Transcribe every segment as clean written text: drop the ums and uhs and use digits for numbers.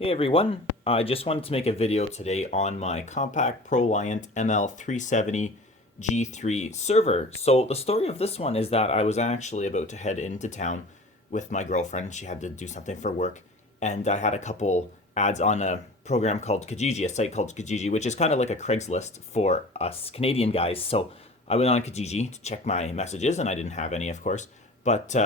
Hey everyone, I just wanted to make a video today on my Compaq Proliant ML370 G3 server. So the story of this one is that I was actually about to head into town with my girlfriend. She had to do something for work, and I had a couple ads on a program called Kijiji, a site called Kijiji, which is kind of like a Craigslist for us Canadian guys. So I went on Kijiji to check my messages, and I didn't have any, of course. But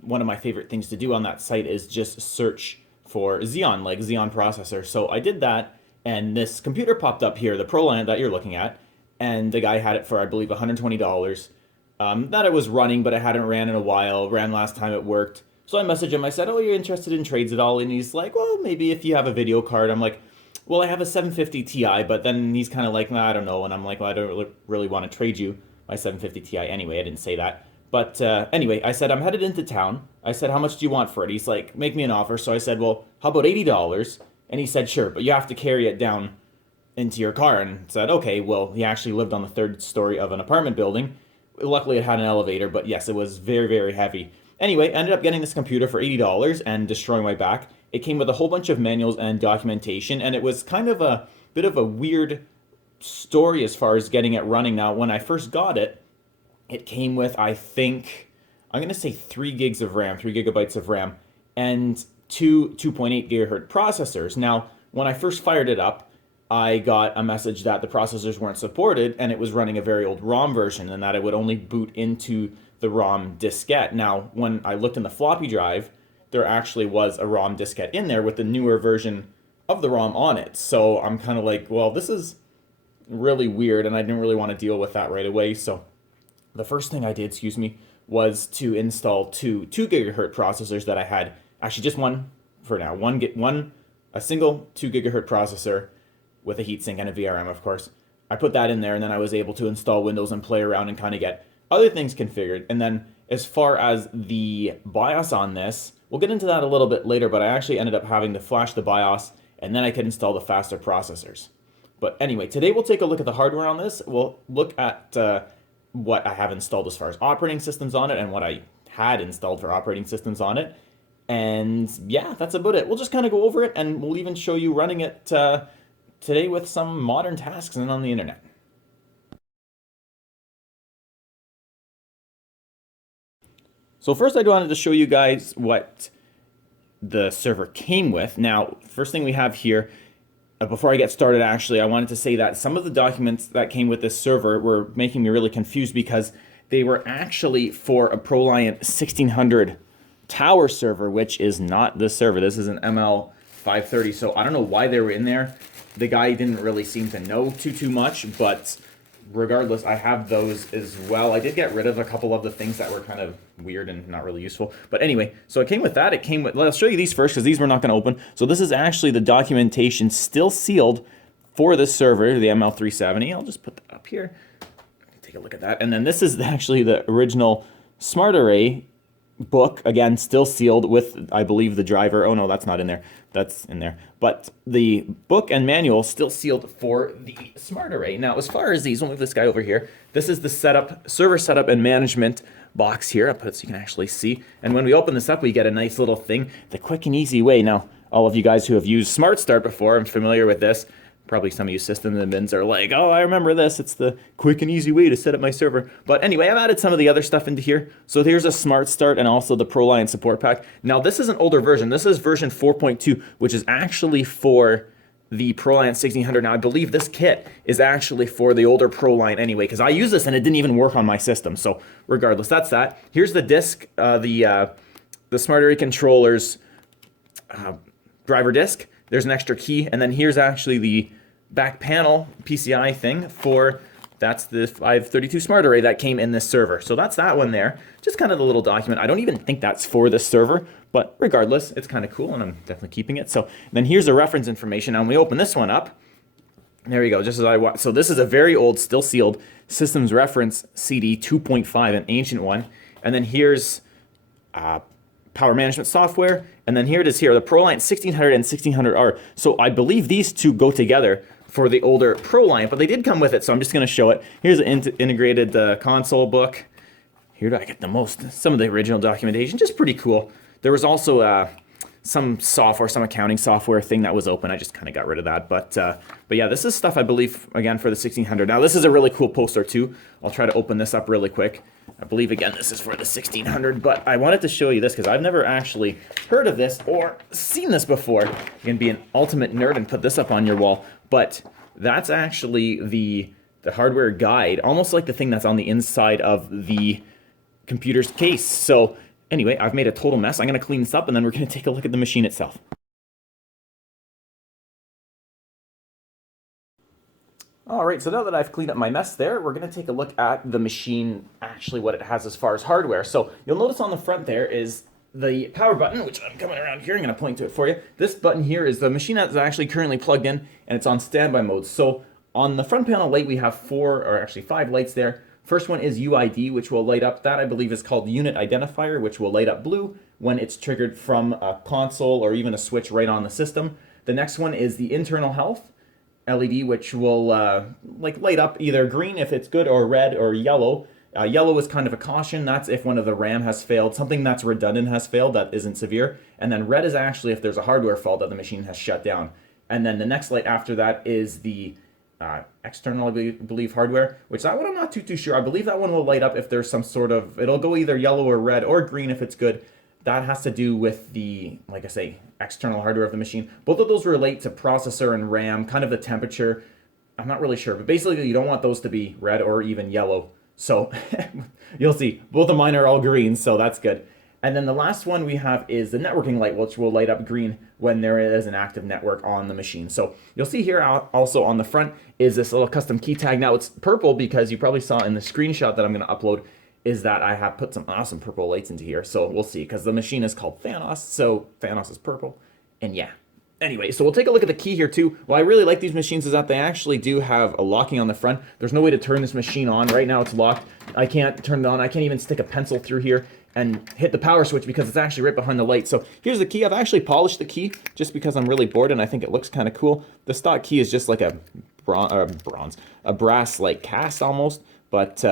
one of my favorite things to do on that site is just search for Xeon, like Xeon processor. So I did that, and this computer popped up here, the ProLiant that you're looking at, and the guy had it for, I believe, $120. That it was running, but it hadn't ran in a while. Ran last time it worked. So I messaged him. I said, "Oh, you're interested in trades at all?" And he's like, "Well, maybe if you have a video card." I'm like, "Well, I have a 750 Ti," but then he's kind of like, "Nah, I don't know." And I'm like, "Well, I don't really want to trade you my 750 Ti anyway." I didn't say that. But anyway, I said, "I'm headed into town." I said, "How much do you want for it?" He's like, "Make me an offer." So I said, "Well, how about $80?" And he said, "Sure, but you have to carry it down into your car." And said, "Okay." Well, he actually lived on the third story of an apartment building. Luckily, it had an elevator, but yes, it was very, very heavy. Anyway, I ended up getting this computer for $80 and destroying my back. It came with a whole bunch of manuals and documentation, and it was kind of a bit of a weird story as far as getting it running. Now, when I first got it, it came with, I think, I'm going to say 3 gigs of RAM, 3 gigabytes of RAM, and two 2.8 gigahertz processors. Now, when I first fired it up, I got a message that the processors weren't supported and it was running a very old ROM version and that it would only boot into the ROM diskette. Now, when I looked in the floppy drive, there actually was a ROM diskette in there with the newer version of the ROM on it. So I'm kind of like, well, this is really weird, and I didn't really want to deal with that right away. So the first thing I did, was to install two gigahertz processors that I had. Actually, just one for now. A single 2 gigahertz processor with a heatsink and a VRM, of course. I put that in there, and then I was able to install Windows and play around and kind of get other things configured. And then as far as the BIOS on this, we'll get into that a little bit later, but I actually ended up having to flash the BIOS, and then I could install the faster processors. But anyway, today we'll take a look at the hardware on this. We'll look at what I have installed as far as operating systems on it and what I had installed for operating systems on it. And yeah, that's about it. We'll just kind of go over it, and we'll even show you running it today with some modern tasks and on the internet. So first I wanted to show you guys what the server came with. Now, first thing we have here, before I get started, actually, I wanted to say that some of the documents that came with this server were making me really confused because they were actually for a Proliant 1600 tower server, which is not this server. This is an ML530, so I don't know why they were in there. The guy didn't really seem to know too much, but regardless, I have those as well. I did get rid of a couple of the things that were kind of weird and not really useful. But anyway, so it came with that. It came with, let's show you these first because these we're not going to open. So this is actually the documentation still sealed for this server, the ML370. I'll just put that up here. Take a look at that. And then this is actually the original Smart Array book, again, still sealed with, I believe, the driver. Oh no, that's not in there. That's in there. But the book and manual still sealed for the Smart Array. Now, as far as these, we'll move this guy over here. This is the server setup and management box here. I'll put it so you can actually see. And when we open this up, we get a nice little thing, the quick and easy way. Now, all of you guys who have used Smart Start before, I'm familiar with this. Probably some of you system admins are like, "Oh, I remember this. It's the quick and easy way to set up my server." But anyway, I've added some of the other stuff into here. So here's a Smart Start and also the Proliant support pack. Now, this is an older version. This is version 4.2, which is actually for the Proliant 1600. Now, I believe this kit is actually for the older Proliant anyway, because I use this and it didn't even work on my system. So regardless, that's that. Here's the disk, the Smart Array controller's driver disk. There's an extra key, and then here's actually the back panel PCI thing that's the 532 Smart Array that came in this server. So that's that one there. Just kind of the little document. I don't even think that's for this server, but regardless, it's kind of cool, and I'm definitely keeping it. So then here's the reference information. Now, when we open this one up, there we go, just as I want. So this is a very old, still sealed systems reference CD 2.5, an ancient one. And then here's power management software, and then here it is here, the Proliant 1600 and 1600R. So I believe these two go together for the older Proliant, but they did come with it, so I'm just going to show it. Here's an integrated console book. Here do I get some of the original documentation, just pretty cool. There was also some software, some accounting software thing that was open. I just kind of got rid of that. But yeah, this is stuff I believe, again, for the 1600. Now, this is a really cool poster too. I'll try to open this up really quick. I believe, again, this is for the 1600, but I wanted to show you this because I've never actually heard of this or seen this before. You can be an ultimate nerd and put this up on your wall, but that's actually the hardware guide, almost like the thing that's on the inside of the computer's case. So anyway, I've made a total mess. I'm going to clean this up, and then we're going to take a look at the machine itself. All right, so now that I've cleaned up my mess there, we're going to take a look at the machine, actually what it has as far as hardware. So you'll notice on the front there is the power button, which I'm coming around here. I'm going to point to it for you. This button here is the machine that's actually currently plugged in, and it's on standby mode. So on the front panel light, we have 5 lights there. First one is UID, which will light up. That, I believe, is called Unit Identifier, which will light up blue when it's triggered from a console or even a switch right on the system. The next one is the Internal Health LED, which will light up either green if it's good, or red, or yellow. Yellow is kind of a caution. That's if one of the RAM has failed. Something that's redundant has failed that isn't severe. And then red is actually if there's a hardware fault that the machine has shut down. And then the next light after that is the external, I believe, hardware, which that one I'm not too sure. I believe that one will light up if there's some sort of, it'll go either yellow or red or green if it's good. That has to do with the, like I say, external hardware of the machine. Both of those relate to processor and RAM, kind of the temperature. I'm not really sure, but basically you don't want those to be red or even yellow. So you'll see, both of mine are all green, so that's good. And then the last one we have is the networking light, which will light up green when there is an active network on the machine. So you'll see here also on the front is this little custom key tag. Now it's purple because you probably saw in the screenshot that I'm going to upload is that I have put some awesome purple lights into here. So we'll see, because the machine is called Thanos, so Thanos is purple. And yeah. Anyway, so we'll take a look at the key here too. What I really like these machines is that they actually do have a locking on the front. There's no way to turn this machine on. Right now it's locked. I can't turn it on. I can't even stick a pencil through here and hit the power switch because it's actually right behind the light. So here's the key. I've actually polished the key just because I'm really bored and I think it looks kind of cool. The stock key is just like a brass like cast almost, but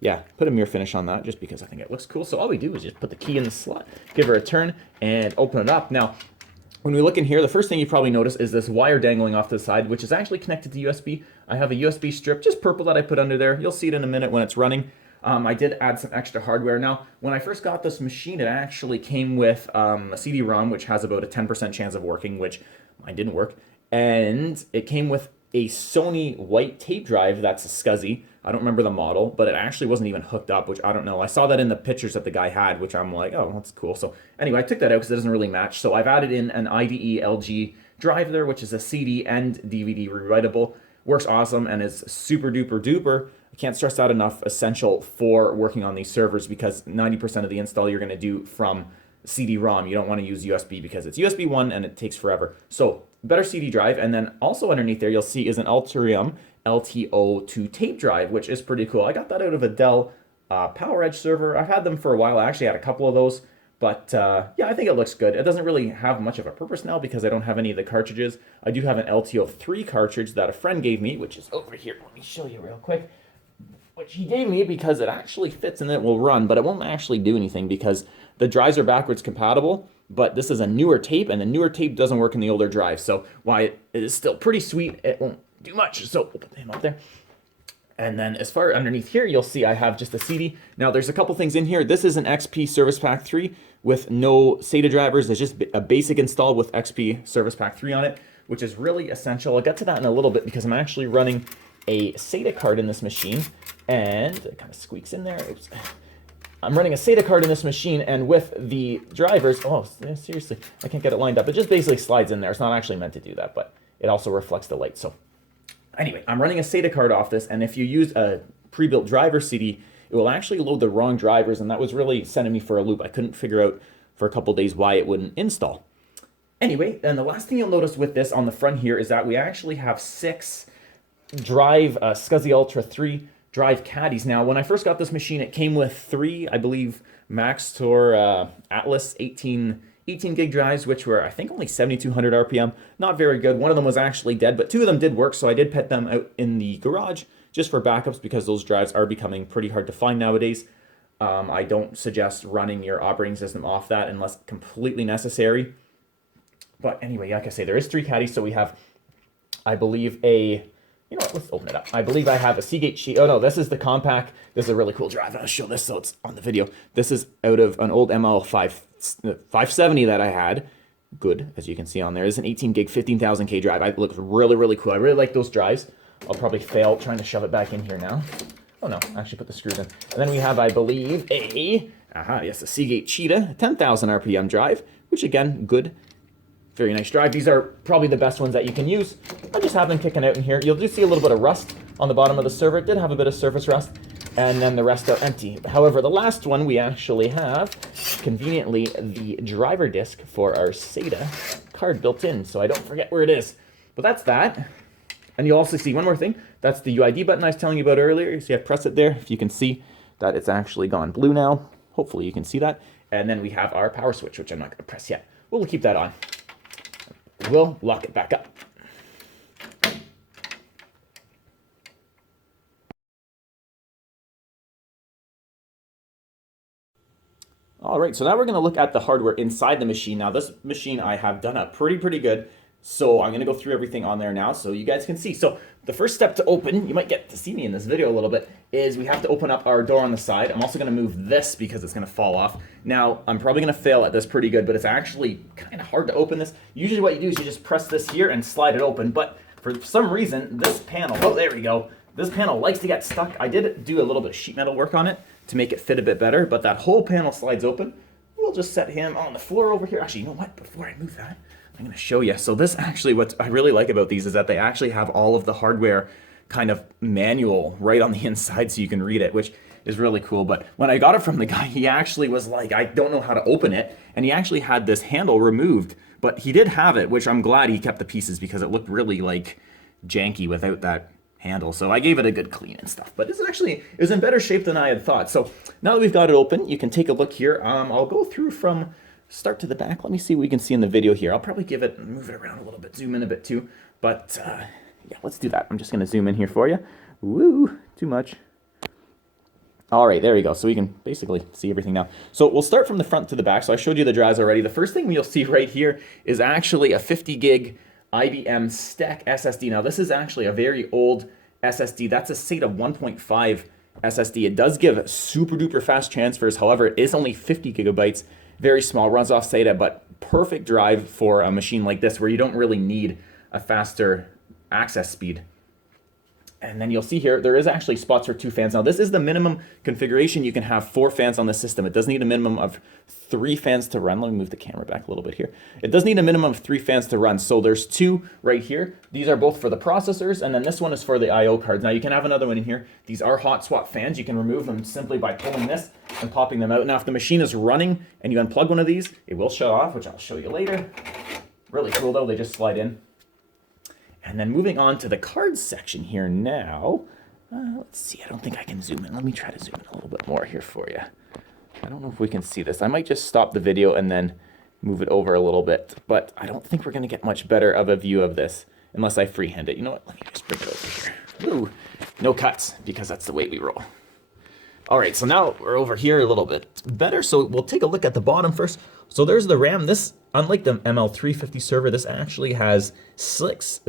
yeah, put a mirror finish on that just because I think it looks cool. So all we do is just put the key in the slot, give her a turn, and open it up. Now, when we look in here, the first thing you probably notice is this wire dangling off to the side, which is actually connected to USB. I have a USB strip, just purple, that I put under there. You'll see it in a minute when it's running. I did add some extra hardware. Now, when I first got this machine, it actually came with a CD-ROM, which has about a 10% chance of working, which mine didn't work. And it came with a Sony white tape drive that's a SCSI. I don't remember the model, but it actually wasn't even hooked up, which I don't know. I saw that in the pictures that the guy had, which I'm like, oh, that's cool. So anyway, I took that out because it doesn't really match. So I've added in an IDE LG drive there, which is a CD and DVD rewritable. Works awesome and is super duper duper. I can't stress that enough, essential for working on these servers because 90% of the install you're going to do from CD-ROM. You don't want to use USB because it's USB 1 and it takes forever. So better CD drive. And then also underneath there, you'll see is an Ulterium LTO2 tape drive, which is pretty cool. I got that out of a Dell PowerEdge server. I've had them for a while. I actually had a couple of those. But yeah, I think it looks good. It doesn't really have much of a purpose now because I don't have any of the cartridges. I do have an LTO3 cartridge that a friend gave me, which is over here. Let me show you real quick. Which he gave me because it actually fits and it will run, but it won't actually do anything because the drives are backwards compatible, but this is a newer tape, and the newer tape doesn't work in the older drive. So while it is still pretty sweet, it won't do much. So we'll put him up there. And then as far underneath here, you'll see I have just a CD. Now there's a couple things in here. This is an XP Service Pack 3 with no SATA drivers. It's just a basic install with XP Service Pack 3 on it, which is really essential. I'll get to that in a little bit because I'm actually running a SATA card in this machine, and it kind of squeaks in there. Oops. I'm running a SATA card in this machine, and with the drivers, oh, seriously, I can't get it lined up. It just basically slides in there. It's not actually meant to do that, but it also reflects the light. So anyway, I'm running a SATA card off this, and if you use a pre-built driver CD, it will actually load the wrong drivers, and that was really sending me for a loop. I couldn't figure out for a couple days why it wouldn't install. Anyway, and the last thing you'll notice with this on the front here is that we actually have 6 drive SCSI Ultra 3 drive caddies. Now, when I first got this machine, it came with 3, I believe, Maxtor Atlas 18 gig drives, which were, I think, only 7,200 RPM. Not very good. One of them was actually dead, but 2 of them did work, so I did put them out in the garage just for backups because those drives are becoming pretty hard to find nowadays. I don't suggest running your operating system off that unless completely necessary. But anyway, like I say, there is 3 caddies. So we have, I believe, you know what, let's open it up. I believe I have a Seagate sheet. Oh no, this is the Compaq. This is a really cool drive. I'll show this so it's on the video. This is out of an old ML570 that I had. Good, as you can see on there. It's an 18 gig, 15,000K drive. It looks really, really cool. I really like those drives. I'll probably fail trying to shove it back in here now. Oh no, actually put the screws in. And then we have, I believe, a Seagate Cheetah 10,000 RPM drive, which again, good, very nice drive. These are probably the best ones that you can use. I just have them kicking out in here. You'll just see a little bit of rust on the bottom of the server. It did have a bit of surface rust, and then the rest are empty. However, the last one we actually have, conveniently, the driver disk for our SATA card built in, so I don't forget where it is. But that's that. And you'll also see one more thing. That's the UID button I was telling you about earlier. You see I press it there. If you can see that it's actually gone blue now. Hopefully you can see that. And then we have our power switch, which I'm not going to press yet. We'll keep that on. We'll lock it back up. All right, so now we're going to look at the hardware inside the machine. Now this machine I have done up pretty good. So I'm going to go through everything on there now so you guys can see. So the first step to open, you might get to see me in this video a little bit, is we have to open up our door on the side. I'm also going to move this because it's going to fall off. Now, I'm probably going to fail at this pretty good, but it's actually kind of hard to open this. Usually what you do is you just press this here and slide it open, but for some reason, this panel, oh, there we go. This panel likes to get stuck. I did do a little bit of sheet metal work on it to make it fit a bit better, but that whole panel slides open. We'll just set him on the floor over here. Actually, you know what? Before I move that, I'm going to show you. So this actually, what I really like about these is that they actually have all of the hardware kind of manual right on the inside so you can read it, which is really cool. But when I got it from the guy, he actually was like, I don't know how to open it. And he actually had this handle removed, but he did have it, which I'm glad he kept the pieces because it looked really like janky without that handle. So I gave it a good clean and stuff, but it was in better shape than I had thought. So now that we've got it open, you can take a look here. I'll go through from start to the back. Let me see what we can see in the video here. I'll probably move it around a little bit, zoom in a bit too. But yeah, let's do that. I'm just going to zoom in here for you. Woo, too much. All right, there we go. So we can basically see everything now. So we'll start from the front to the back. So I showed you the drives already. The first thing you'll see right here is actually a 50 gig IBM Stack SSD. Now this is actually a very old SSD. That's a SATA 1.5 SSD. It does give super duper fast transfers. However, it is only 50 gigabytes. Very small, runs off SATA, but perfect drive for a machine like this where you don't really need a faster access speed. And then you'll see here, there is actually spots for 2 fans. Now this is the minimum configuration. You can have 4 fans on the system. It does need a minimum of 3 fans to run. Let me move the camera back a little bit here. It does need a minimum of 3 fans to run. So there's 2 right here. These are both for the processors, and then this one is for the IO cards. Now you can have another one in here. These are hot swap fans. You can remove them simply by pulling this and popping them out. Now if the machine is running and you unplug one of these, it will shut off, which I'll show you later. Really cool though, they just slide in. And then moving on to the cards section here now. Let's see, I don't think I can zoom in. Let me try to zoom in a little bit more here for you. I don't know if we can see this. I might just stop the video and then move it over a little bit, but I don't think we're going to get much better of a view of this unless I freehand it. You know what? Let me just bring it over here. Ooh, no cuts because that's the way we roll. All right, so now we're over here a little bit better. So we'll take a look at the bottom first. So there's the RAM. This, unlike the ML350 server, this actually has six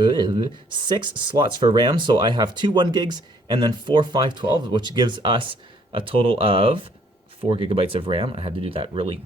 slots for RAM. So I have 2 1 gigs and then 4 512, which gives us a total of 4 gigabytes of RAM. I had to do that really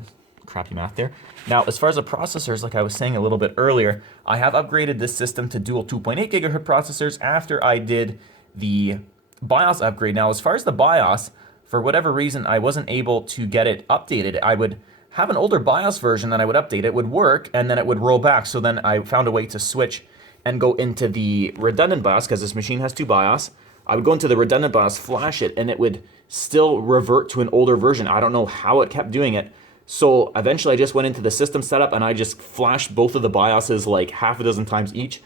crappy math there. Now, as far as the processors, like I was saying a little bit earlier, I have upgraded this system to dual 2.8 gigahertz processors after I did the BIOS upgrade. Now, as far as the BIOS, for whatever reason, I wasn't able to get it updated. I would have an older BIOS version, then I would update it, would work, and then it would roll back. So then I found a way to switch and go into the redundant BIOS, because this machine has 2 BIOS. I would go into the redundant BIOS, flash it, and it would still revert to an older version. I don't know how it kept doing it. So eventually I just went into the system setup and I just flashed both of the BIOSes like half a dozen times each.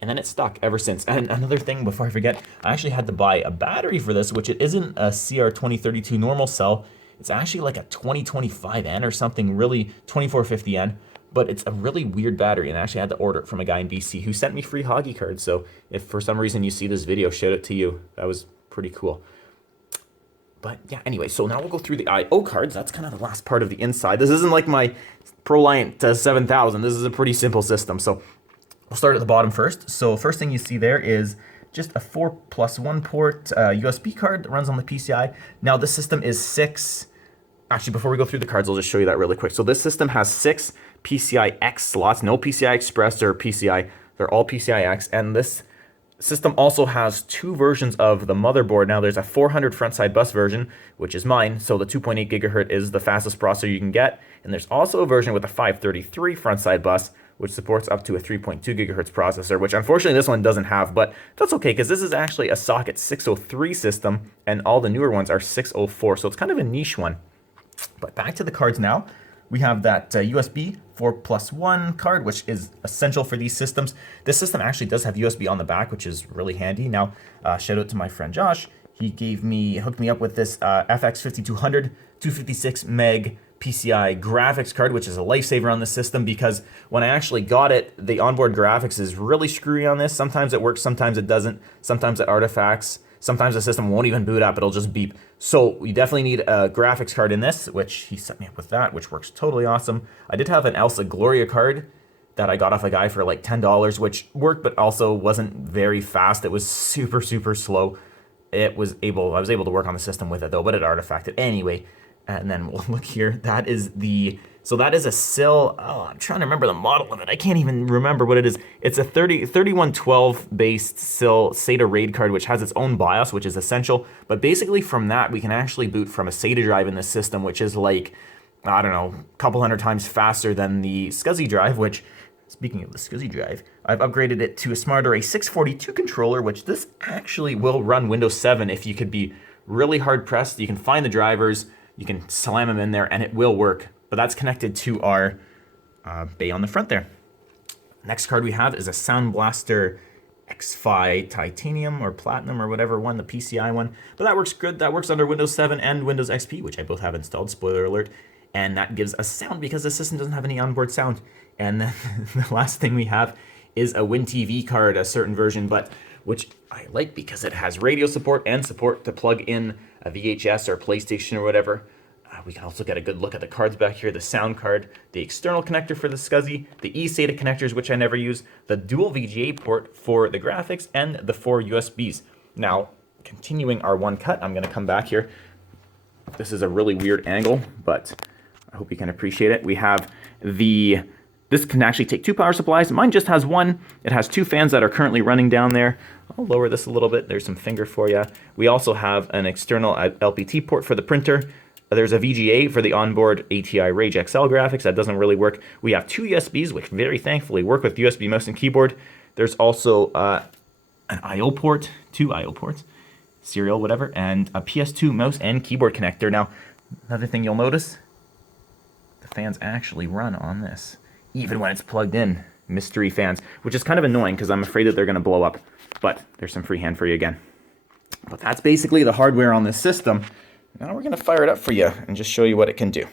And then it's stuck ever since. And another thing before I forget, I actually had to buy a battery for this, which it isn't a CR2032 normal cell. It's actually like a 2025N or something, really 2450N, but it's a really weird battery. And I actually had to order it from a guy in DC who sent me free Hoggy cards. So if for some reason you see this video, shout out to you. That was pretty cool. But yeah, anyway, so now we'll go through the I/O cards. That's kind of the last part of the inside. This isn't like my Proliant 7000. This is a pretty simple system. So we'll start at the bottom first. So first thing you see there is just a 4+1 port USB card that runs on the PCI. Now this system is 6. Actually, before we go through the cards, I'll just show you that really quick. So this system has 6 PCI X slots, no PCI Express or PCI. They're all PCI X, and this system also has 2 versions of the motherboard. Now there's a 400 frontside bus version, which is mine, so the 2.8 gigahertz is the fastest processor you can get. And there's also a version with a 533 frontside bus, which supports up to a 3.2 gigahertz processor, which unfortunately this one doesn't have, but that's okay, because this is actually a socket 603 system, and all the newer ones are 604, so it's kind of a niche one. But back to the cards now. We have that USB 4+1 card, which is essential for these systems. This system actually does have USB on the back, which is really handy. Now, shout out to my friend Josh. He hooked me up with this FX 5200 256 meg PCI graphics card, which is a lifesaver on the system, because when I actually got it, the onboard graphics is really screwy on this. Sometimes it works, sometimes it doesn't. Sometimes it artifacts. Sometimes the system won't even boot up, it'll just beep. So you definitely need a graphics card in this, which he set me up with that, which works totally awesome. I did have an Elsa Gloria card that I got off a guy for like $10, which worked, but also wasn't very fast. It was super, super slow. I was able to work on the system with it though, but it artifacted anyway. And then we'll look here. That is a SIL. Oh, I'm trying to remember the model of it. I can't even remember what it is. It's a 3112 based SIL SATA RAID card, which has its own BIOS, which is essential. But basically from that, we can actually boot from a SATA drive in the system, which is like, I don't know, a couple hundred times faster than the SCSI drive, which, speaking of the SCSI drive, I've upgraded it to a Smart Array 642 controller, which this actually will run Windows 7 if you could be really hard pressed. You can find the drivers, you can slam them in there, and it will work. But that's connected to our bay on the front there. Next card we have is a Sound Blaster X5 Titanium or Platinum or whatever one, the PCI one. But that works good. That works under Windows 7 and Windows XP, which I both have installed, spoiler alert. And that gives us sound because the system doesn't have any onboard sound. And then the last thing we have is a WinTV card, a certain version, but which I like because it has radio support and support to plug in a VHS or PlayStation or whatever. We can also get a good look at the cards back here, the sound card, the external connector for the SCSI, the eSATA connectors, which I never use, the dual VGA port for the graphics, and the 4 USBs. Now, continuing our one cut, I'm going to come back here. This is a really weird angle, but I hope you can appreciate it. We have this can actually take 2 power supplies. Mine just has one. It has 2 fans that are currently running down there. I'll lower this a little bit. There's some finger for you. We also have an external LPT port for the printer. There's a VGA for the onboard ATI Rage XL graphics. That doesn't really work. We have 2 USBs, which very thankfully work with USB mouse and keyboard. There's also an I/O port, 2 I/O ports, serial, whatever, and a PS2 mouse and keyboard connector. Now, another thing you'll notice, the fans actually run on this, even when it's plugged in. Mystery fans, which is kind of annoying because I'm afraid that they're going to blow up. But there's some freehand for you again. But that's basically the hardware on this system. Now we're going to fire it up for you and just show you what it can do.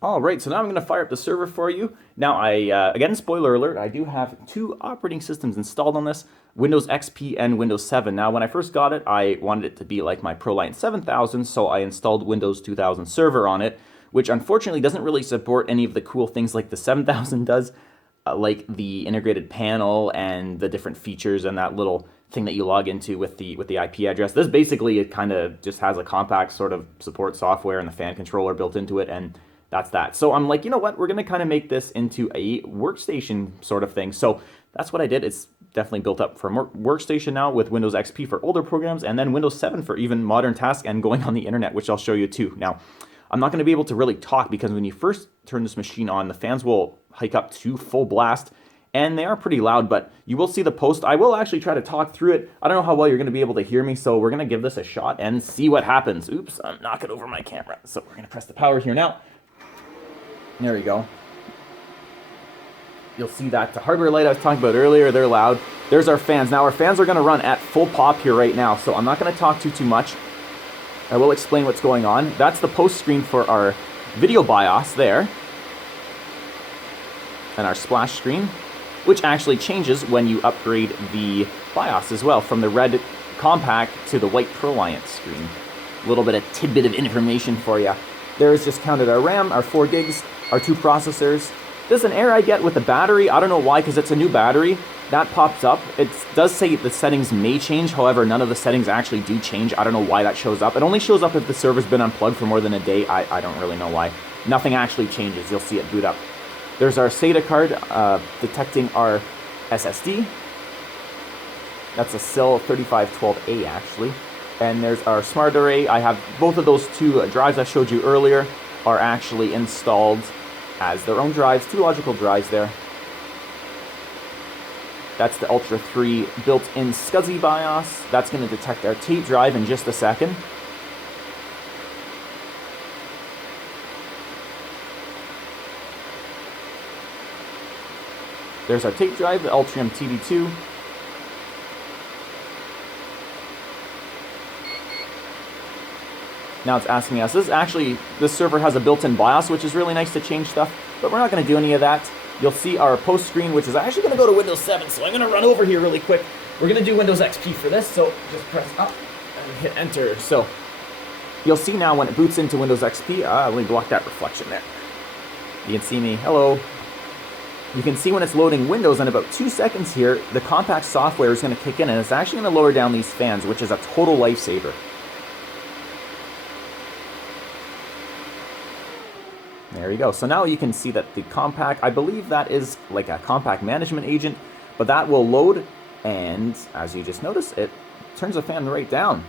All right, so now I'm going to fire up the server for you. Now, again, spoiler alert, I do have 2 operating systems installed on this, Windows XP and Windows 7. Now, when I first got it, I wanted it to be like my Proliant 7000, so I installed Windows 2000 Server on it, which unfortunately doesn't really support any of the cool things like the 7000 does, like the integrated panel and the different features and that little thing that you log into with the IP address. This basically, it kind of just has a Compaq sort of support software and the fan controller built into it, and that's that. So I'm like, you know what? We're going to kind of make this into a workstation sort of thing. So that's what I did. It's definitely built up for workstation now with Windows XP for older programs, and then Windows 7 for even modern tasks and going on the internet, which I'll show you too. Now, I'm not going to be able to really talk because when you first turn this machine on, the fans will hike up to full blast, and they are pretty loud, but you will see the post. I will actually try to talk through it. I don't know how well you're going to be able to hear me, so we're going to give this a shot and see what happens. Oops, I'm knocking over my camera. So we're going to press the power here now. There we go. You'll see that the hardware light I was talking about earlier, they're loud. There's our fans. Now our fans are going to run at full pop here right now, so I'm not going to talk too much. I will explain what's going on. That's the post screen for our video BIOS there. And our splash screen. which actually changes when you upgrade the BIOS as well, from the red Compaq to the white Proliant screen. A little bit of tidbit of information for you. There's just counted our RAM, our 4 gigs, our 2 processors. There's an error I get with the battery. I don't know why, because it's a new battery. That pops up. It does say the settings may change, however, none of the settings actually do change. I don't know why that shows up. It only shows up if the server's been unplugged for more than a day. I don't really know why. Nothing actually changes. You'll see it boot up. There's our SATA card detecting our SSD. That's a SIL 3512A actually. And there's our smart array. I have both of those 2 drives I showed you earlier are actually installed as their own drives, 2 logical drives there. That's the Ultra 3 built-in SCSI BIOS. That's going to detect our tape drive in just a second. There's our tape drive, the Ultrium TD2. Now it's asking us, this server has a built-in BIOS, which is really nice to change stuff, but we're not going to do any of that. You'll see our post screen, which is actually going to go to Windows 7, so I'm going to run over here really quick. We're going to do Windows XP for this, so just press up and hit enter. So you'll see now when it boots into Windows XP, let me block that reflection there. You can see me, hello. You can see when it's loading Windows in about 2 seconds here, the Compaq software is going to kick in, and it's actually going to lower down these fans, which is a total lifesaver. There you go. So now you can see that the Compaq, I believe that is like a Compaq management agent, but that will load, and as you just noticed, it turns the fan right down.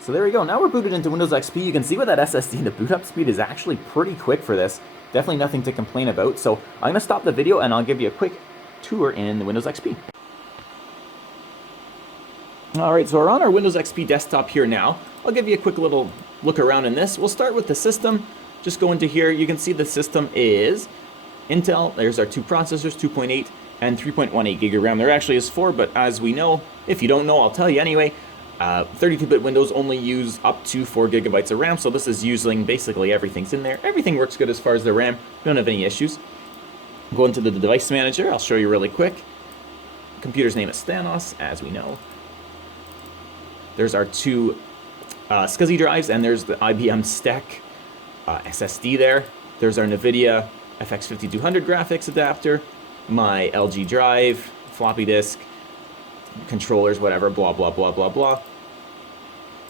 So there you go. Now we're booted into Windows XP. You can see with that SSD, the boot up speed is actually pretty quick for this. Definitely nothing to complain about. So I'm going to stop the video and I'll give you a quick tour in Windows XP. Alright, so we're on our Windows XP desktop here now. I'll give you a quick little look around in this. We'll start with the system. Just go into here. You can see the system is Intel. There's our 2 processors, 2.8 and 3.18 gig of RAM. There actually is 4, but as we know, if you don't know, I'll tell you anyway, 32-bit Windows only use up to 4 gigabytes of RAM, so this is using basically everything's in there. Everything works good as far as the RAM. We don't have any issues. Go into the device manager. I'll show you really quick. Computer's name is Thanos, as we know. There's our 2 SCSI drives, and there's the IBM Stack SSD there. There's our NVIDIA FX 5200 graphics adapter, my LG drive, floppy disk, controllers, whatever, blah, blah, blah, blah, blah.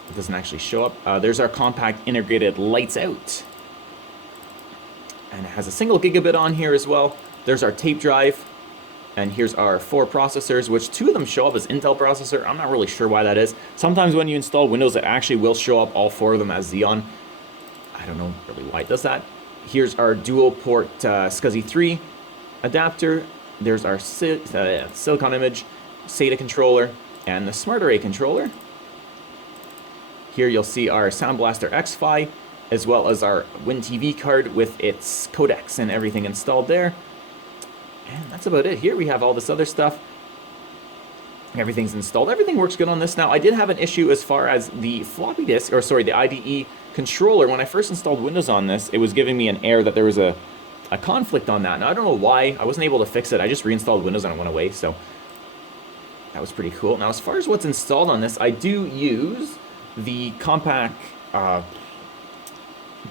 It doesn't actually show up. There's our Compaq integrated lights out. And it has a single gigabit on here as well. There's our tape drive. And here's our 4 processors, which 2 of them show up as Intel processor. I'm not really sure why that is. Sometimes when you install Windows, it actually will show up all 4 of them as Xeon. I don't know really why it does that. Here's our dual port SCSI 3 adapter. There's our Silicon Image SATA controller and the Smart Array controller. Here you'll see our Sound Blaster X-Fi, as well as our WinTV card with its codecs and everything installed there. And that's about it. Here we have all this other stuff. Everything's installed. Everything works good on this. Now, I did have an issue as far as the floppy disk, or sorry, the IDE controller. When I first installed Windows on this, it was giving me an error that there was a conflict on that. Now, I don't know why. I wasn't able to fix it. I just reinstalled Windows and it went away, so that was pretty cool. Now, as far as what's installed on this, I do use the Compaq, I'm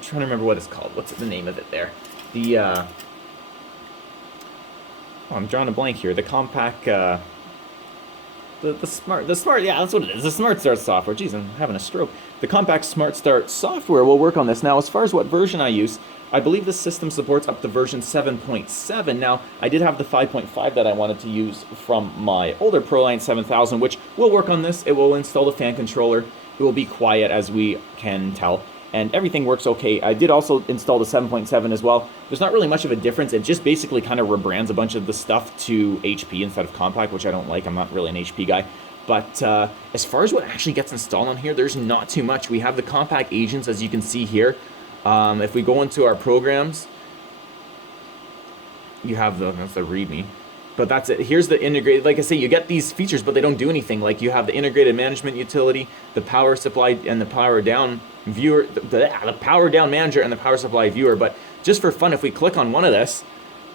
trying to remember what it's called. What's the name of it there? The, oh, I'm drawing a blank here. The Compaq, the smart, yeah, that's what it is. The Smart Start software. Jeez, I'm having a stroke. The Compaq Smart Start software will work on this. Now, as far as what version I use, I believe this system supports up to version 7.7. Now, I did have the 5.5 that I wanted to use from my older Proliant 7000, which will work on this. It will install the fan controller. It will be quiet, as we can tell, and everything works okay. I did also install the 7.7 as well. There's not really much of a difference. It just basically kind of rebrands a bunch of the stuff to HP instead of Compaq, which I don't like. I'm not really an HP guy. But as far as what actually gets installed on here, there's not too much. We have the Compaq agents, as you can see here. If we go into our programs, you have that's the README. But that's it. Here's the integrated, like I say, you get these features, but they don't do anything. Like you have the integrated management utility, the power supply, and the power down viewer, the power down manager and the power supply viewer. But just for fun, if we click on one of this,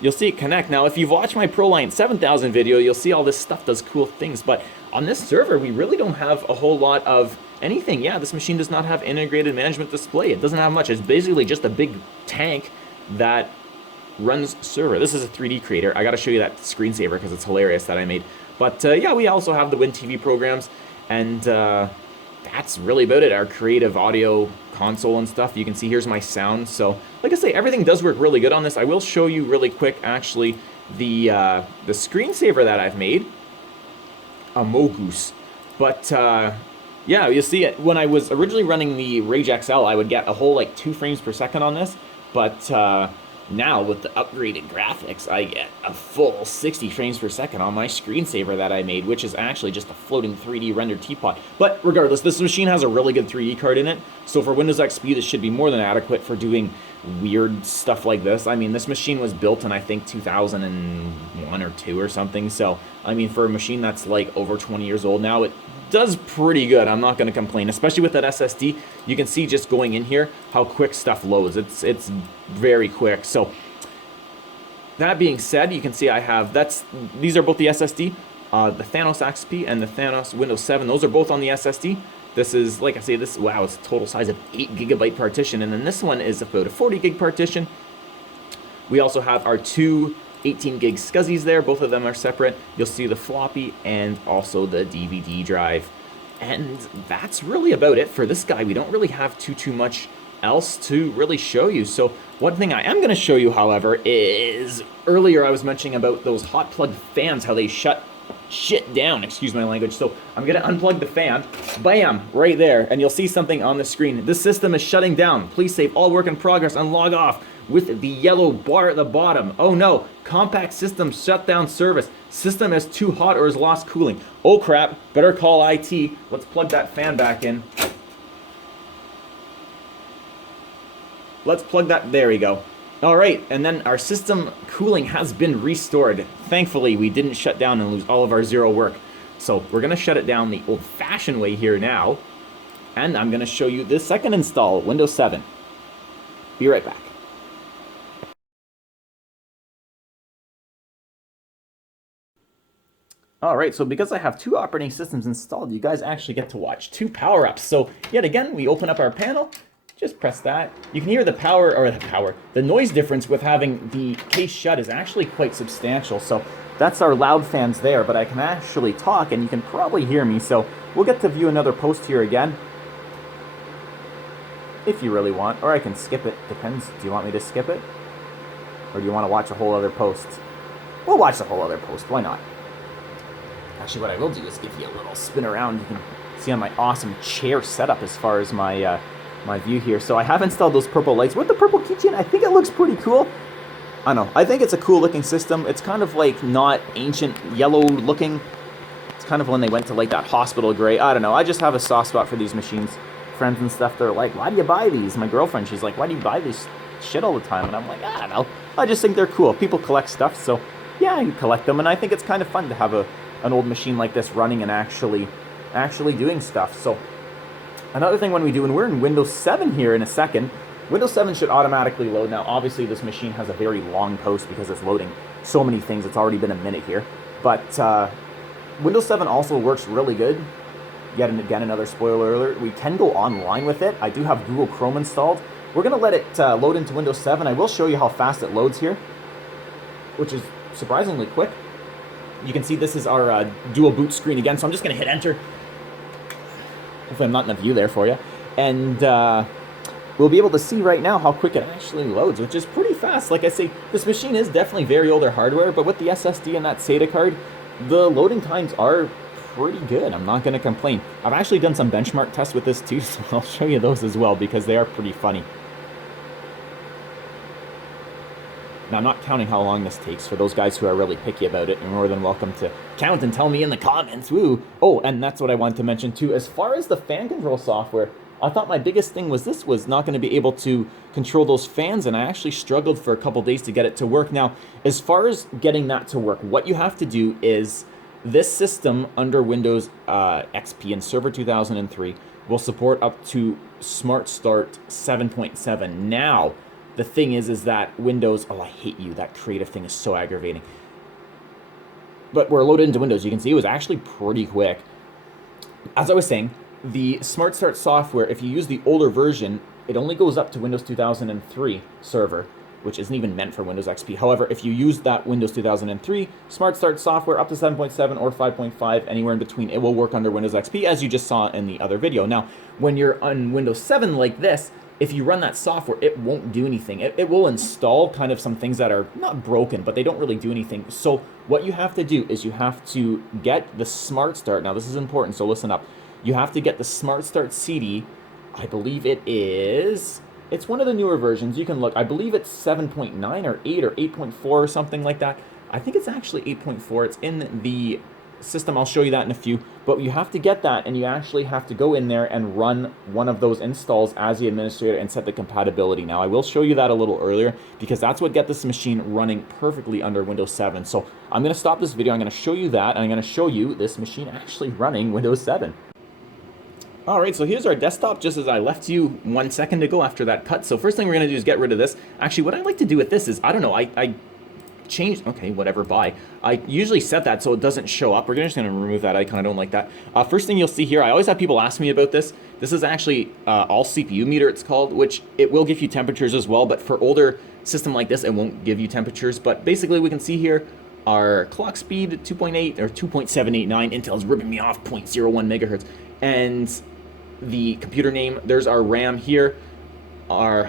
you'll see it connect. Now, if you've watched my Proliant 7000 video, you'll see all this stuff does cool things, but on this server, we really don't have a whole lot of anything. Yeah, this machine does not have integrated management display. It doesn't have much. It's basically just a big tank that runs server. This is a 3D creator. I got to show you that screensaver because it's hilarious that I made. But yeah, we also have the WinTV programs, and that's really about it. Our creative audio console and stuff. You can see here's my sound. So like I say, everything does work really good on this. I will show you really quick, actually, the screensaver that I've made. A Mogoose. But yeah, you see it. When I was originally running the Rage XL, I would get a whole like 2 frames per second on this. But now with the upgraded graphics, I get a full 60 frames per second on my screensaver that I made, which is actually just a floating 3D rendered teapot. But regardless, this machine has a really good 3D card in it, so for Windows XP, this should be more than adequate for doing weird stuff like this. I mean, this machine was built in, I think, 2001 or 2 or something, so, I mean, for a machine that's, like, over 20 years old now, it does pretty good. I'm not going to complain, especially with that SSD. You can see just going in here how quick stuff loads. It's very quick. So that being said, you can see I have these are both the SSD, the Thanos XP and the Thanos Windows 7. Those are both on the SSD. This is, like I say, this, wow, it's a total size of 8 GB partition, and then this one is about a 40 gig partition. We also have our 2 18 gig SCSIs there. Both of them are separate. You'll see the floppy and also the DVD drive. And that's really about it for this guy. We don't really have too much else to really show you. So one thing I am going to show you, however, is earlier I was mentioning about those hot plug fans, how they shut shit down, excuse my language. So I'm going to unplug the fan, bam, right there, and you'll see something on the screen. This system is shutting down. Please save all work in progress and log off with the yellow bar at the bottom. Oh no, Compaq system shutdown service. System is too hot or has lost cooling. Oh crap, better call IT. Let's plug that fan back in. Let's plug that, there we go. All right, and then our system cooling has been restored. Thankfully, we didn't shut down and lose all of our zero work. So we're gonna shut it down the old-fashioned way here now. And I'm gonna show you the second install, Windows 7. Be right back. All right, so because I have 2 operating systems installed, you guys actually get to watch 2 power-ups. So yet again, we open up our panel, just press that. You can hear the the noise difference with having the case shut is actually quite substantial. So that's our loud fans there, but I can actually talk and you can probably hear me. So we'll get to view another post here again, if you really want, or I can skip it, depends. Do you want me to skip it? Or do you want to watch a whole other post? We'll watch the whole other post, why not? Actually, what I will do is give you a little spin around. You can see on my awesome chair setup as far as my my view here. So I have installed those purple lights with the purple keychain. I think it looks pretty cool. I don't know. I think it's a cool looking system. It's kind of like not ancient yellow looking. It's kind of when they went to like that hospital gray. I don't know. I just have a soft spot for these machines. Friends and stuff, they're like, why do you buy these? My girlfriend, she's like, why do you buy this shit all the time? And I'm like, I don't know. I just think they're cool. People collect stuff, so yeah, you collect them. And I think it's kind of fun to have an old machine like this running and actually doing stuff. So another thing when we're in Windows 7 here in a second, Windows 7 should automatically load. Now, obviously, this machine has a very long post because it's loading so many things. It's already been a minute here. But Windows 7 also works really good. Yet again, another spoiler alert. We can go online with it. I do have Google Chrome installed. We're going to let it load into Windows 7. I will show you how fast it loads here, which is surprisingly quick. You can see this is our dual boot screen again, so I'm just going to hit enter. Hopefully I'm not in the view there for you. And we'll be able to see right now how quick it actually loads, which is pretty fast. Like I say, this machine is definitely very older hardware, but with the SSD and that SATA card, the loading times are pretty good. I'm not going to complain. I've actually done some benchmark tests with this too, so I'll show you those as well because they are pretty funny. Now, I'm not counting how long this takes. For those guys who are really picky about it, you're more than welcome to count and tell me in the comments. Woo! Oh, and that's what I wanted to mention too. As far as the fan control software, I thought my biggest thing was this was not going to be able to control those fans, and I actually struggled for a couple days to get it to work. Now, as far as getting that to work, what you have to do is this system under Windows XP and Server 2003 will support up to Smart Start 7.7. Now, the thing is that Windows, oh, I hate you. That creative thing is so aggravating. But we're loaded into Windows. You can see it was actually pretty quick. As I was saying, the Smart Start software, if you use the older version, it only goes up to Windows 2003 server, which isn't even meant for Windows XP. However, if you use that Windows 2003 Smart Start software up to 7.7 or 5.5, anywhere in between, it will work under Windows XP, as you just saw in the other video. Now, when you're on Windows 7 like this, if you run that software, it won't do anything. It will install kind of some things that are not broken, but they don't really do anything. So what you have to do is you have to get the Smart Start. Now, this is important, so listen up. You have to get the Smart Start CD. I believe it is... It's one of the newer versions. You can look. I believe it's 7.9 or 8 or 8.4 or something like that. I think it's actually 8.4. It's in the system. I'll show you that in a few. But you have to get that, and you actually have to go in there and run one of those installs as the administrator and set the compatibility. Now, I will show you that a little earlier because that's what gets this machine running perfectly under Windows 7. So I'm going to stop this video. I'm going to show you that, and I'm going to show you this machine actually running Windows 7. Alright, so here's our desktop, just as I left you 1 second ago after that cut. So first thing we're going to do is get rid of this. Actually, what I like to do with this is, I don't know, I changed, okay, whatever, bye. I usually set that so it doesn't show up. We're just going to remove that icon, I don't like that. First thing you'll see here, I always have people ask me about this. This is actually all CPU meter, it's called, which it will give you temperatures as well, but for older system like this, it won't give you temperatures. But basically, we can see here, our clock speed, 2.8 or 2.789, Intel's ripping me off, 0.01 megahertz. And the computer name, there's our RAM here, our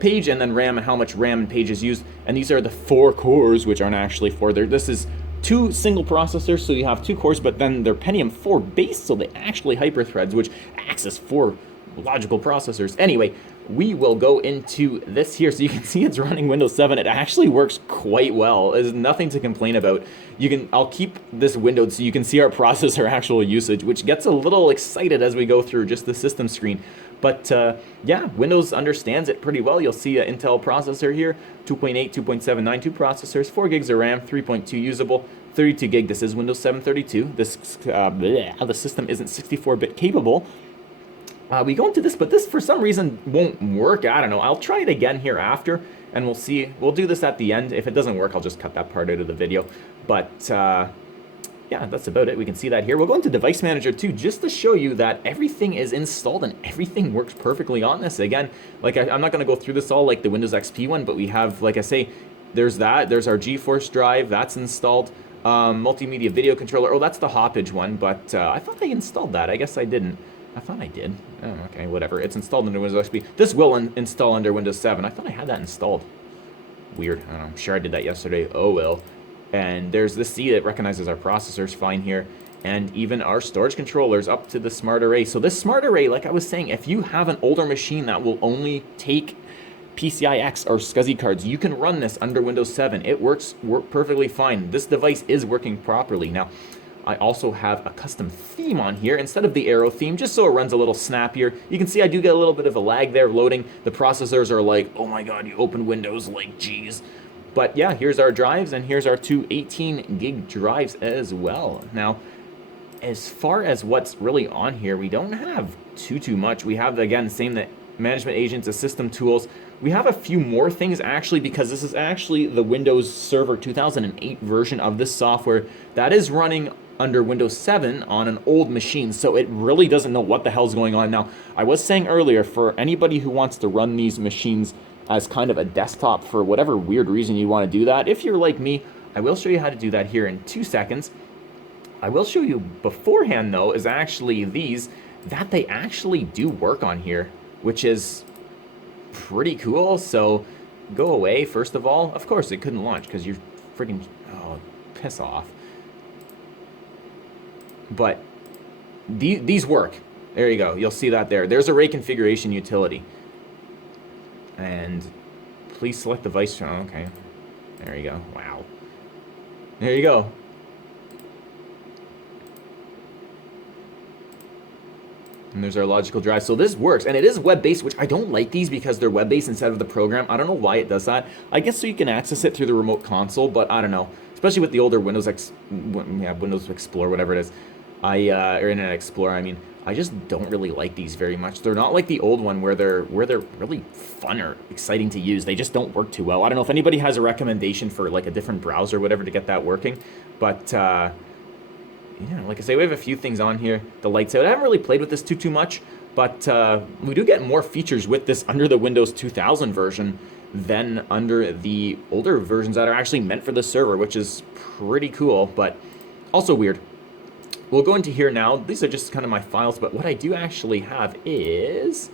page, and then RAM and how much RAM and page is used. And these are the 4 cores, which aren't actually 4. This is 2 single processors, so you have 2 cores, but then they're Pentium 4 based, so they actually hyperthreads, which acts as 4 logical processors. Anyway, we will go into this here, so you can see it's running Windows 7. It actually works quite well. There's nothing to complain about. I'll keep this windowed so you can see our processor actual usage, which gets a little excited as we go through just the system screen. But yeah, Windows understands it pretty well. You'll see an Intel processor here, 2.8, 2.792 processors, 4 gigs of RAM, 3.2 usable, 32 gig. This is Windows 732. The system isn't 64-bit capable. We go into this, but this for some reason won't work. I don't know. I'll try it again here after, and we'll see. We'll do this at the end. If it doesn't work, I'll just cut that part out of the video. But yeah, that's about it. We can see that here. We'll go into Device Manager too, just to show you that everything is installed and everything works perfectly on this. Again, like I'm not going to go through this all like the Windows XP one, but we have, like I say, there's that. There's our GeForce drive. That's installed. Multimedia video controller. Oh, that's the Hoppage one, but I thought I installed that. I guess I didn't. I thought I did. Oh, okay, whatever. It's installed under Windows XP. This will install under Windows 7. I thought I had that installed. Weird. I don't know. I'm sure I did that yesterday. Oh, well. And there's this C that recognizes our processors fine here. And even our storage controllers up to the Smart Array. So this Smart Array, like I was saying, if you have an older machine that will only take PCI-X or SCSI cards, you can run this under Windows 7. It works perfectly fine. This device is working properly. Now, I also have a custom theme on here instead of the arrow theme, just so it runs a little snappier. You can see I do get a little bit of a lag there loading. The processors are like, oh my god, you open Windows, like, geez. But yeah, here's our drives, and here's our 2 18-gig drives as well. Now, as far as what's really on here, we don't have too much. We have, again, same that management agents, the system tools. We have a few more things actually, because this is actually the Windows Server 2008 version of this software that is running under Windows 7 on an old machine, so it really doesn't know what the hell's going on. Now, I was saying earlier, for anybody who wants to run these machines as kind of a desktop for whatever weird reason you want to do that, if you're like me, I will show you how to do that here in 2 seconds. I will show you beforehand, though, is actually these, that they actually do work on here, which is pretty cool. So go away, first of all. Of course, it couldn't launch because you're freaking, oh, piss off. But these work. There you go. You'll see that there. There's array configuration utility. And please select device. Oh, okay. There you go. Wow. There you go. And there's our logical drive. So this works, and it is web-based, which I don't like these because they're web-based instead of the program. I don't know why it does that. I guess so you can access it through the remote console, but I don't know. Especially with the older Windows Explorer, whatever it is. Or Internet Explorer, I mean. I just don't really like these very much. They're not like the old one where they're really fun or exciting to use. They just don't work too well. I don't know if anybody has a recommendation for like a different browser or whatever to get that working, but yeah, like I say, we have a few things on here. The lights out. I haven't really played with this too much, but we do get more features with this under the Windows 2000 version than under the older versions that are actually meant for the server, which is pretty cool, but also weird. We'll go into here now. These are just kind of my files, but what I do actually have is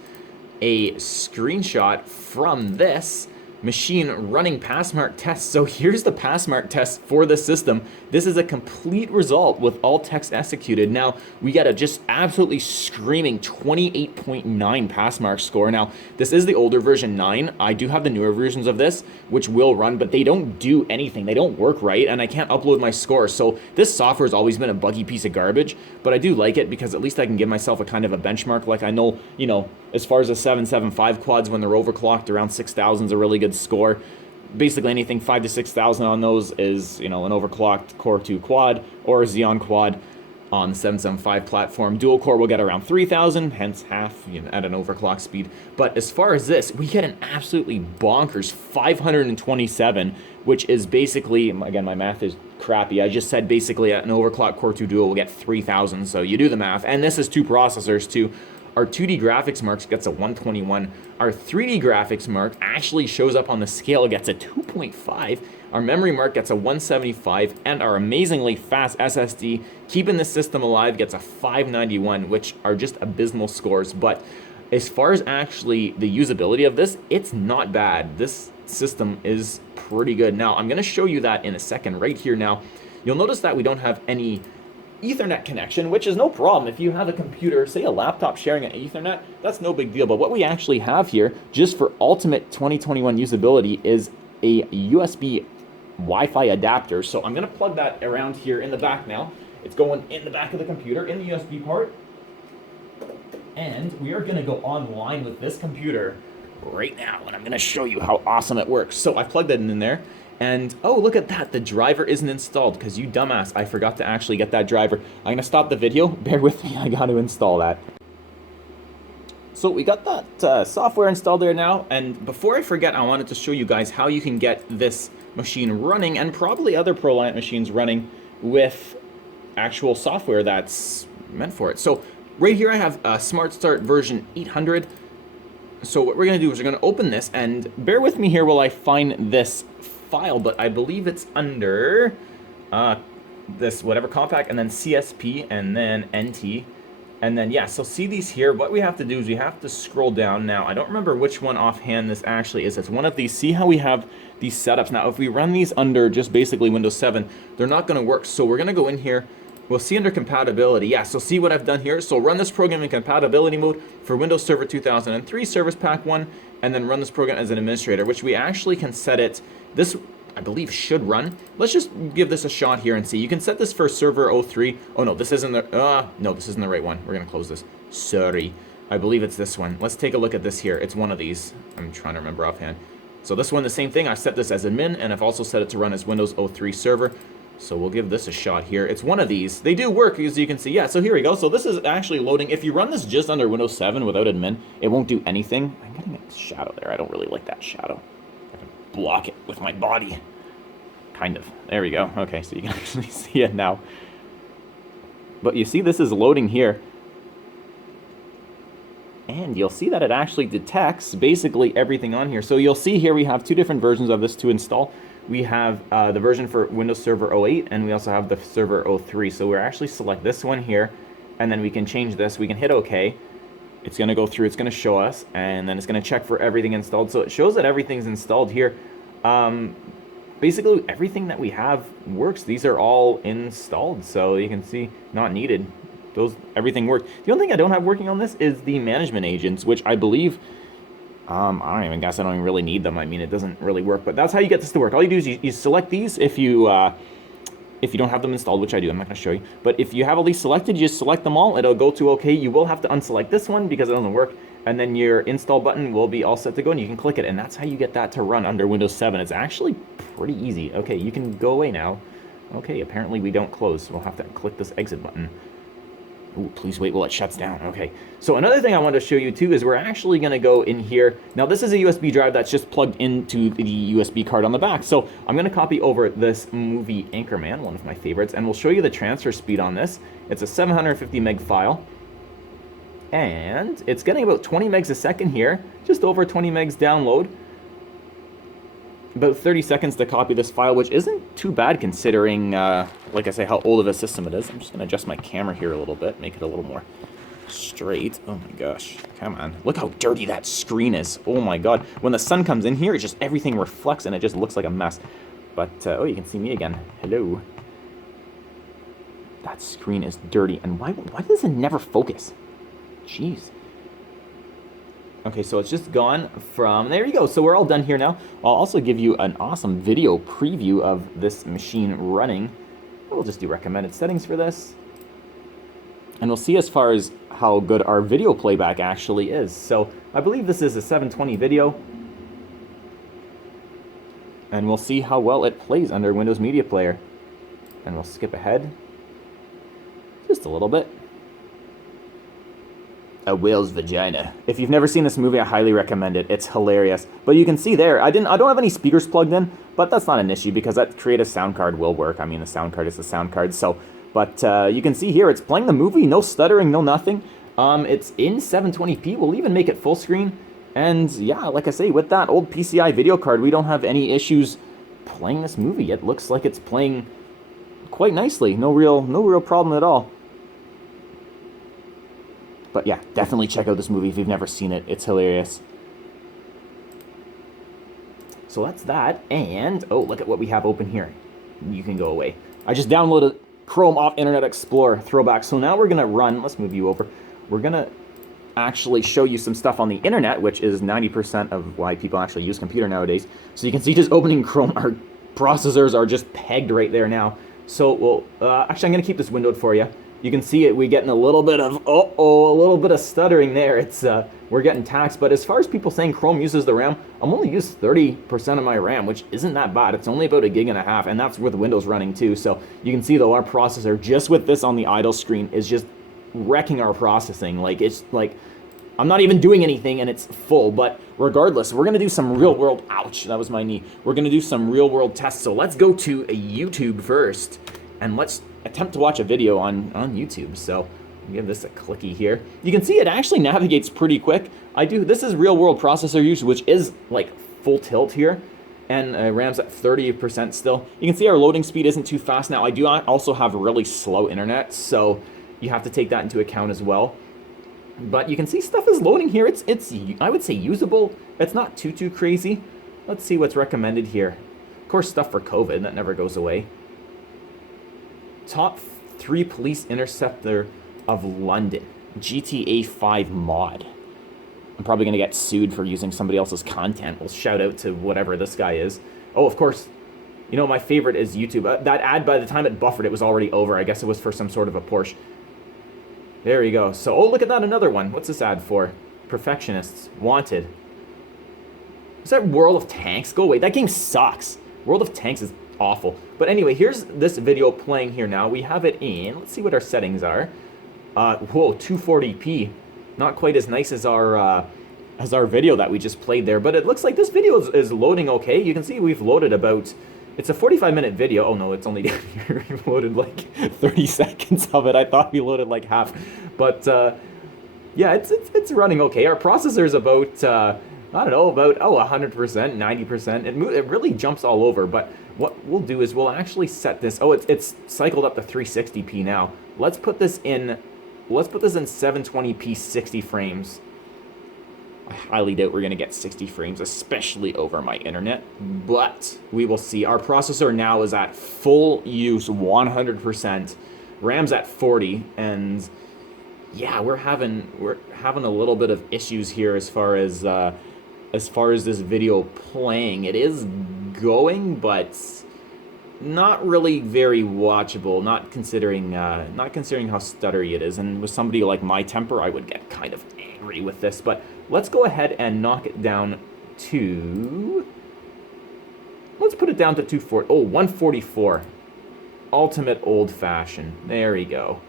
a screenshot from this machine running passmark tests. So here's the passmark test for the system. This is a complete result with all text executed. Now we got a just absolutely screaming 28.9 passmark score. Now this is the older version 9. I do have the newer versions of this which will run, but they don't do anything. They don't work right, and I can't upload my score. So this software has always been a buggy piece of garbage, but I do like it because at least I can give myself a kind of a benchmark. Like I know, you know, as far as the 775 quads, when they're overclocked, around 6,000 is a really good score. Basically anything 5,000 to 6,000 on those is, you know, an overclocked Core 2 quad or a Xeon quad on the 775 platform. Dual core will get around 3,000, hence half, you know, at an overclock speed. But as far as this, we get an absolutely bonkers 527, which is basically, again, my math is crappy. I just said basically an overclock Core 2 Duo will get 3,000. So you do the math, and this is two processors too. Our 2D graphics marks gets a 121. Our 3D graphics mark actually shows up on the scale, gets a 2.5. Our memory mark gets a 175, and our amazingly fast SSD, keeping the system alive, gets a 591, which are just abysmal scores. But as far as actually the usability of this, it's not bad. This system is pretty good. Now, I'm going to show you that in a second right here now. You'll notice that we don't have any Ethernet connection, which is no problem. If you have a computer, say a laptop sharing an Ethernet, that's no big deal. But what we actually have here, just for ultimate 2021 usability, is a USB Wi-Fi adapter. So I'm going to plug that around here in the back now. It's going in the back of the computer, in the USB port. And we are going to go online with this computer right now, and I'm going to show you how awesome it works. So I plugged it in there. And, oh, look at that. The driver isn't installed because you dumbass, I forgot to actually get that driver. I'm going to stop the video. Bear with me. I got to install that. So we got that software installed there now. And before I forget, I wanted to show you guys how you can get this machine running, and probably other Proliant machines running, with actual software that's meant for it. So right here I have a Smart Start version 800. So what we're going to do is we're going to open this, and bear with me here while I find this file, but I believe it's under this whatever Compaq, and then CSP, and then NT, and then yeah. So see these here. What we have to do is we have to scroll down. Now I don't remember which one offhand this actually is. It's one of these. See how we have these setups. Now if we run these under just basically Windows 7, they're not going to work. So we're going to go in here. We'll see under compatibility. Yeah, so see what I've done here. So run this program in compatibility mode for Windows Server 2003 Service Pack 1, and then run this program as an administrator, which we actually can set it. This, I believe, should run. Let's just give this a shot here and see. You can set this for Server 03. Oh, no, this isn't the, no, this isn't the right one. We're going to close this. Sorry. I believe it's this one. Let's take a look at this here. It's one of these. I'm trying to remember offhand. So this one, the same thing. I set this as admin, and I've also set it to run as Windows 03 Server. So we'll give this a shot here. It's one of these. They do work, as you can see. Yeah, so here we go. So this is actually loading. If you run this just under Windows 7 without admin, it won't do anything. I'm getting a shadow there. I don't really like that shadow. I can block it with my body. Kind of. There we go. Okay, so you can actually see it now. But you see this is loading here. And you'll see that it actually detects basically everything on here. So you'll see here we have two different versions of this to install. We have the version for Windows Server 08, and we also have the Server 03. So we're actually select this one here, and then we can change this. We can hit OK. It's going to go through. It's going to show us, and then it's going to check for everything installed. So it shows that everything's installed here. Basically, everything that we have works. These are all installed, so you can see not needed. Everything worked. The only thing I don't have working on this is the management agents, which I believe... I don't even guess I don't even really need them. I mean, it doesn't really work, but that's how you get this to work. All you do is you select these if you don't have them installed, which I do. I'm not going to show you. But if you have all these selected, you just select them all. It'll go to OK. You will have to unselect this one because it doesn't work. And then your install button will be all set to go, and you can click it. And that's how you get that to run under Windows 7. It's actually pretty easy. OK, you can go away now. OK, apparently we don't close. We'll have to click this exit button. Ooh, please wait while it shuts down. Okay. So another thing I wanted to show you too is we're actually going to go in here. Now this is a USB drive that's just plugged into the USB card on the back. So I'm going to copy over this movie Anchorman, one of my favorites, and we'll show you the transfer speed on this. It's a 750 meg file. And it's getting about 20 megs a second here, just over 20 megs download. About 30 seconds to copy this file, which isn't too bad considering, like I say, how old of a system it is. I'm just going to adjust my camera here a little bit, make it a little more straight. Oh my gosh, come on. Look how dirty that screen is. Oh my god. When the sun comes in here, it just everything reflects and it just looks like a mess. But, oh, you can see me again. Hello. That screen is dirty. And why does it never focus? Jeez. Okay, so it's just gone from, there you go. So we're all done here now. I'll also give you an awesome video preview of this machine running. We'll just do recommended settings for this. And we'll see as far as how good our video playback actually is. So I believe this is a 720 video. And we'll see how well it plays under Windows Media Player. And we'll skip ahead just a little bit. A whale's vagina. If you've never seen this movie, I highly recommend it. It's hilarious. But you can see there, I don't have any speakers plugged in, but that's not an issue because that creative sound card will work. I mean, the sound card is the sound card. So, but you can see here, it's playing the movie, no stuttering, no nothing. It's in 720p. We'll even make it full screen. And yeah, like I say, with that old PCI video card, we don't have any issues playing this movie. It looks like it's playing quite nicely. No real problem at all. But yeah, definitely check out this movie if you've never seen it. It's hilarious. So that's that. And, oh, look at what we have open here. You can go away. I just downloaded Chrome off Internet Explorer throwback. So now we're going to run, let's move you over. We're going to actually show you some stuff on the internet, which is 90% of why people actually use computer nowadays. So you can see just opening Chrome, our processors are just pegged right there now. So, well, actually I'm going to keep this windowed for you. You can see it, we're getting a little bit of, a little bit of stuttering there. It's, we're getting taxed. But as far as people saying Chrome uses the RAM, I'm only used 30% of my RAM, which isn't that bad. It's only about 1.5 gigs, and that's with Windows running too. So you can see though, our processor, just with this on the idle screen, is just wrecking our processing. Like, it's like, I'm not even doing anything and it's full. But regardless, we're gonna do some real world, ouch, that was my knee. We're gonna do some real world tests. So let's go to YouTube first, and let's attempt to watch a video on YouTube. So give this a clicky here. You can see it actually navigates pretty quick. This is real world processor use, which is like full tilt here, and RAM's at 30% still. You can see our loading speed isn't too fast now. I do also have really slow internet, so you have to take that into account as well. But you can see stuff is loading here. It's I would say usable. It's not too crazy. Let's see what's recommended here. Of course, stuff for COVID, that never goes away. Top 3 police interceptor of London, GTA 5 mod. I'm probably going to get sued for using somebody else's content. We'll shout out to whatever this guy is. Oh, of course, you know, my favorite is YouTube. That ad, by the time it buffered, it was already over. I guess it was for some sort of a Porsche. There you go. So, oh, look at that, another one. What's this ad for? Perfectionists, wanted. Is that World of Tanks? Go away. That game sucks. World of Tanks is awful. But anyway, here's this video playing here now. We have it in, let's see what our settings are. Whoa, 240p. Not quite as nice as our video that we just played there, but it looks like this video is loading okay. You can see we've loaded about, it's a 45-minute video. Oh no, it's only down here. We've loaded like 30 seconds of it. I thought we loaded like half. But yeah, it's running okay. Our processor is about, I don't know, about 100%, 90%. It really jumps all over, but what we'll do is we'll actually set this. Oh, it's cycled up to 360p now. Let's put this in 720p 60 frames. I highly doubt we're gonna get 60 frames, especially over my internet, but we will see. Our processor now is at full use, 100%. RAM's at 40, and yeah, we're having a little bit of issues here as far as this video playing. It is going, but not really very watchable, not considering how stuttery it is. And with somebody like my temper, I would get kind of angry with this. But let's go ahead and knock it down to, let's put it down to 240. Oh, 144. Ultimate old fashioned. There we go.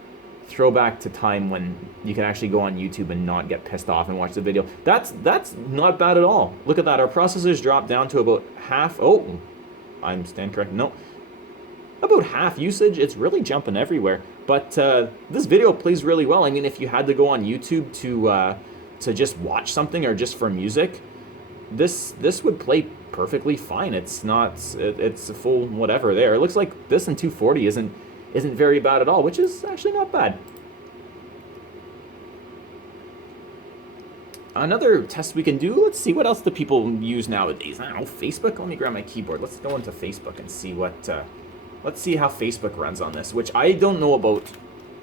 throwback to time when you can actually go on YouTube and not get pissed off and watch the video. That's not bad at all. Look at that. Our processors dropped down to about half. Oh, I'm stand correct. No, about half usage. It's really jumping everywhere. But this video plays really well. I mean, if you had to go on YouTube to just watch something or just for music, this would play perfectly fine. It's not. It's a full whatever there. It looks like this in 240 isn't very bad at all, which is actually not bad. Another test we can do, let's see what else do people use nowadays. I don't know, Facebook? Let me grab my keyboard. Let's go into Facebook and see what, let's see how Facebook runs on this, which I don't know about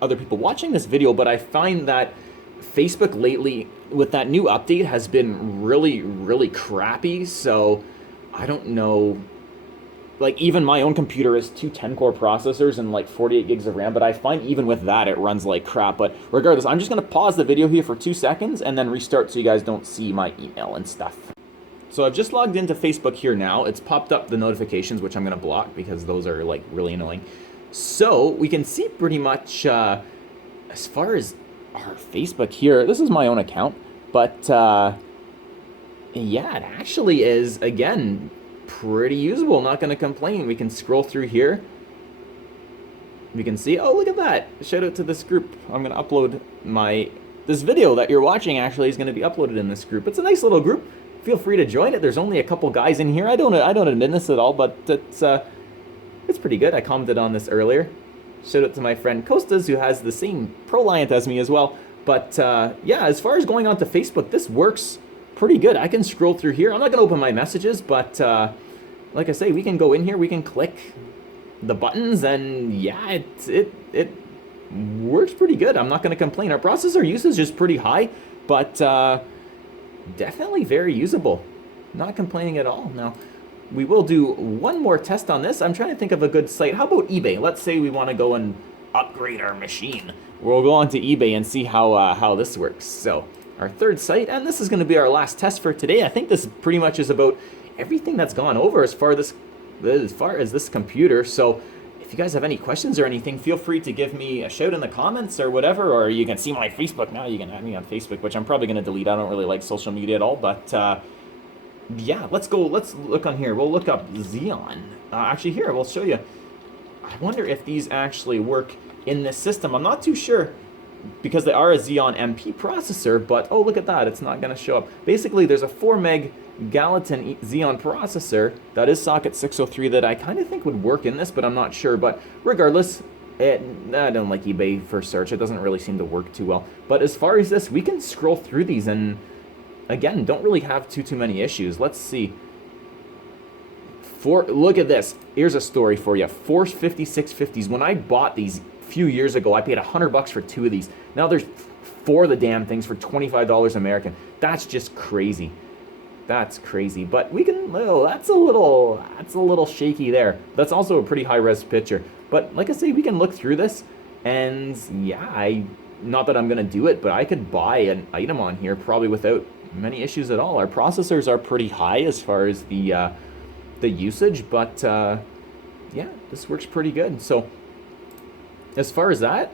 other people watching this video, but I find that Facebook lately, with that new update, has been really, really crappy, so I don't know. Like, even my own computer is two 10-core processors and like 48 gigs of RAM, but I find even with that, it runs like crap. But regardless, I'm just going to pause the video here for 2 seconds and then restart so you guys don't see my email and stuff. So I've just logged into Facebook here now. It's popped up the notifications, which I'm going to block because those are like really annoying. So we can see pretty much as far as our Facebook here, this is my own account, but yeah, it actually is, again, pretty usable. Not going to complain. We can scroll through here. We can see, oh, look at that. Shout out to this group. I'm going to upload this video that you're watching actually is going to be uploaded in this group. It's a nice little group. Feel free to join it. There's only a couple guys in here. I don't admit this at all, but it's pretty good. I commented on this earlier. Shout out to my friend Costas, who has the same Proliant as me as well. But yeah, as far as going on to Facebook, this works pretty good. I can scroll through here. I'm not going to open my messages, but like I say, we can go in here, we can click the buttons, and yeah, it works pretty good. I'm not going to complain. Our processor usage is pretty high, but definitely very usable. Not complaining at all. Now, we will do one more test on this. I'm trying to think of a good site. How about eBay? Let's say we want to go and upgrade our machine. We'll go on to eBay and see how this works. So, our third site, and this is going to be our last test for today. I think this pretty much is about everything that's gone over as far as this computer. So if you guys have any questions or anything, feel free to give me a shout in the comments or whatever, or you can see my Facebook now. You can add me on Facebook, which I'm probably going to delete. I don't really like social media at all, but yeah, let's look on here. We'll look up Xeon. Actually, here, we'll show you. I wonder if these actually work in this system. I'm not too sure, because they are a Xeon MP processor, but oh, look at that, it's not going to show up. Basically, there's a 4 meg Gallatin Xeon processor that is socket 603 that I kind of think would work in this, but I'm not sure. But regardless, I don't like eBay for search. It doesn't really seem to work too well. But as far as this, we can scroll through these and, again, don't really have too many issues. Let's see. Look at this. Here's a story for you. 45650s. When I bought these few years ago, I paid $100 for 2 of these. Now there's 4 of the damn things for $25 American. That's just crazy. That's crazy. But we can, oh, that's a little shaky there. That's also a pretty high res picture. But like I say, we can look through this, and yeah, not that I'm gonna do it, but I could buy an item on here probably without many issues at all. Our processors are pretty high as far as the usage, but yeah, this works pretty good. So as far as that,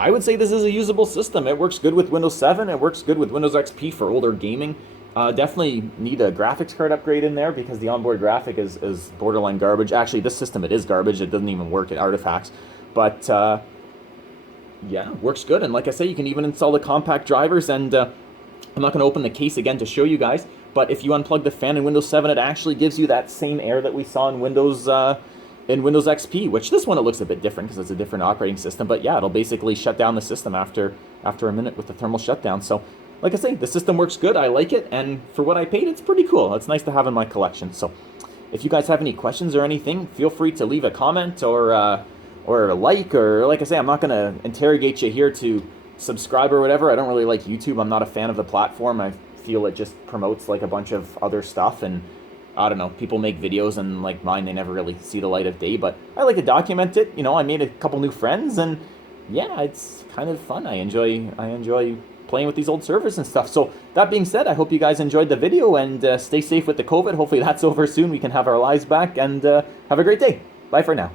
I would say this is a usable system. It works good with Windows 7. It works good with Windows XP for older gaming. Definitely need a graphics card upgrade in there because the onboard graphic is borderline garbage. Actually, this system, it is garbage. It doesn't even work at Artifacts. But yeah, works good. And like I say, you can even install the Compaq drivers. And I'm not going to open the case again to show you guys. But if you unplug the fan in Windows 7, it actually gives you that same air that we saw in Windows XP, which this one, it looks a bit different because it's a different operating system. But yeah, it'll basically shut down the system after a minute with the thermal shutdown. So like I say, the system works good. I like it. And for what I paid, it's pretty cool. It's nice to have in my collection. So if you guys have any questions or anything, feel free to leave a comment or a like. Or like I say, I'm not going to interrogate you here to subscribe or whatever. I don't really like YouTube. I'm not a fan of the platform. I feel it just promotes like a bunch of other stuff, and I don't know, people make videos and like mine, they never really see the light of day, but I like to document it. You know, I made a couple new friends, and yeah, it's kind of fun. I enjoy playing with these old servers and stuff. So that being said, I hope you guys enjoyed the video, and stay safe with the COVID. Hopefully that's over soon. We can have our lives back, and have a great day. Bye for now.